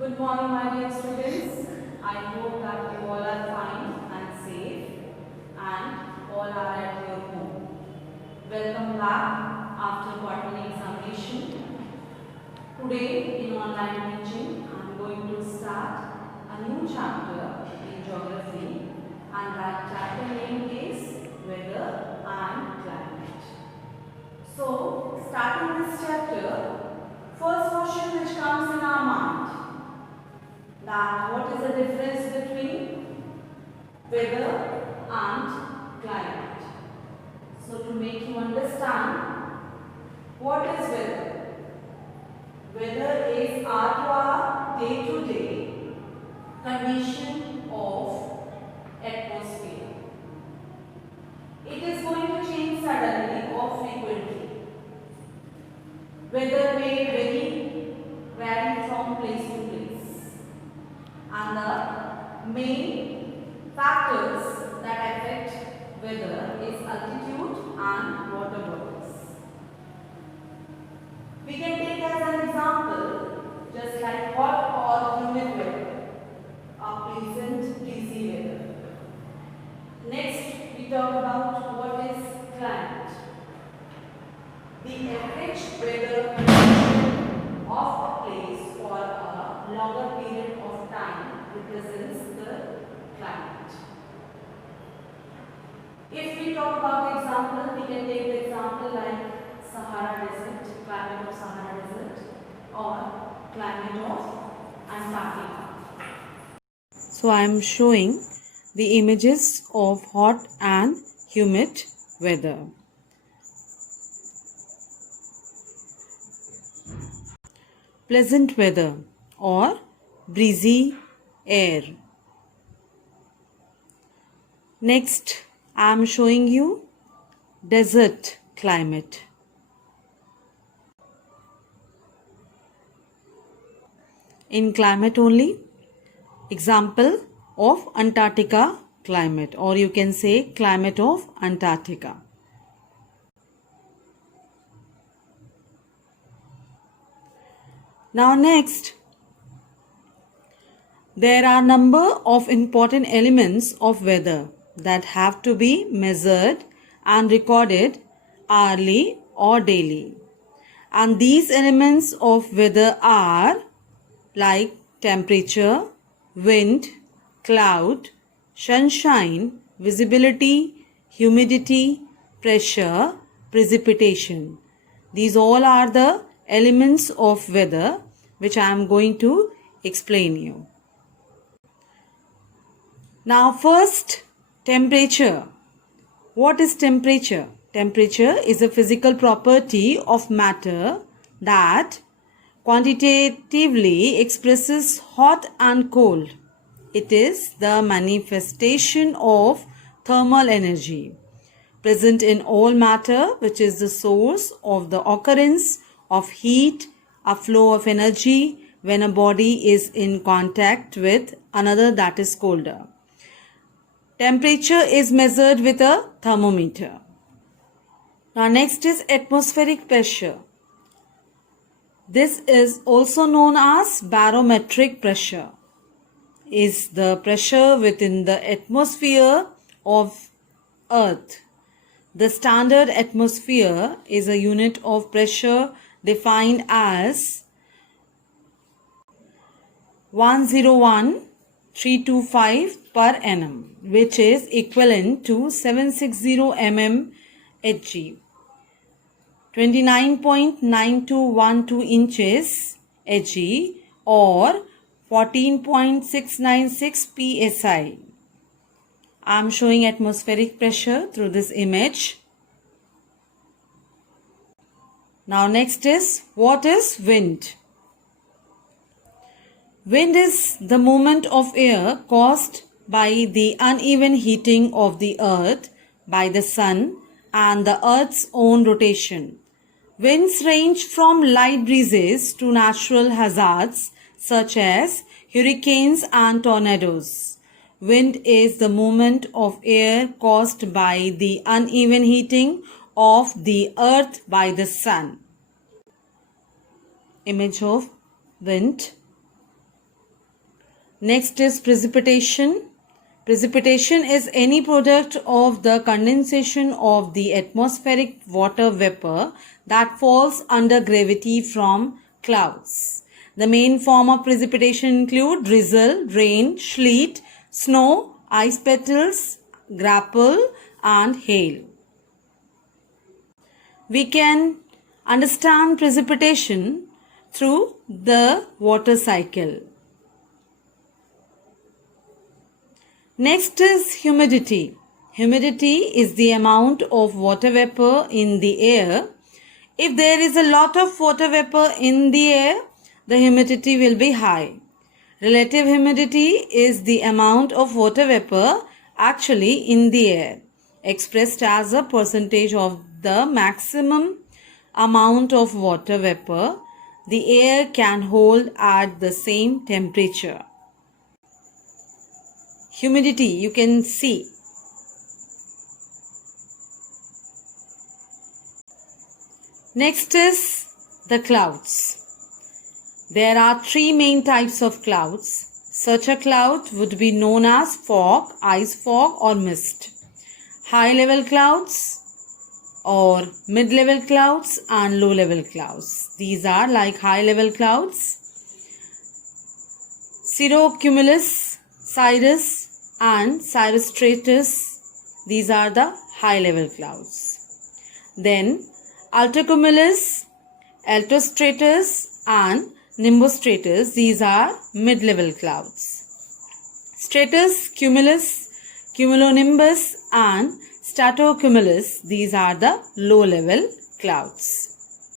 Good morning, my dear students. I hope that you all are fine and safe and all are at your home. Welcome back after quarterly examination. Today in online teaching, I am going to start a new chapter in geography, and that chapter name is Weather and Climate. So, starting this chapter, first question which comes in our mind, that what is the difference between weather and climate. So to make you understand, what is weather? Weather is our day-to-day condition of atmosphere. It is going to change suddenly or frequently. Weather may vary from place to place, and the main factors that affect weather is altitude and water bodies. We can take as an example just like hot or humid weather, a pleasant breezy weather. Next, we talk about what is climate. The average weather condition of a place for a longer period of time represents the climate. If we talk about example, we can take the example like Sahara Desert, climate of Sahara Desert, or climate of Antarctica. So I am showing the images of hot and humid weather. Pleasant weather or breezy air. Next, I am showing you desert climate. In climate only, example of Antarctica climate, or you can say climate of Antarctica. Now next, there are number of important elements of weather that have to be measured and recorded hourly or daily. And these elements of weather are like temperature, wind, cloud, sunshine, visibility, humidity, pressure, precipitation. These all are the elements of weather which I am going to explain you. Now first, temperature. What is temperature? Temperature is a physical property of matter that quantitatively expresses hot and cold. It is the manifestation of thermal energy present in all matter, which is the source of the occurrence of heat, a flow of energy when a body is in contact with another that is colder. Temperature is measured with a thermometer. Now next is atmospheric pressure. This is also known as barometric pressure. Is the pressure within the atmosphere of Earth. The standard atmosphere is a unit of pressure defined as 101,325 per annum, which is equivalent to 760 mm Hg, 29.9212 inches Hg, or 14.696 psi. I am showing atmospheric pressure through this image. Now next is, what is wind? Wind is the movement of air caused by the uneven heating of the earth by the sun and the earth's own rotation. Winds range from light breezes to natural hazards such as hurricanes and tornadoes. Wind is the movement of air caused by the uneven heating of the earth by the sun. Image of wind. Next is precipitation. Precipitation is any product of the condensation of the atmospheric water vapor that falls under gravity from clouds. The main form of precipitation include drizzle, rain, sleet, snow, ice petals, grapple and hail. We can understand precipitation through the water cycle. Next is humidity. Humidity is the amount of water vapor in the air. If there is a lot of water vapor in the air, the humidity will be high. Relative humidity is the amount of water vapor actually in the air, expressed as a percentage of the maximum amount of water vapor the air can hold at the same temperature. Humidity, you can see. Next is the clouds. There are three main types of clouds. Such a cloud would be known as fog, ice fog or mist. High level clouds or mid level clouds and low level clouds. These are like high level clouds. Cirrocumulus, cirrus and cirrostratus. These are the high level clouds. Then altocumulus, altostratus and nimbostratus. These are mid level clouds. Stratus, cumulus, cumulonimbus and stratocumulus. These are the low level clouds.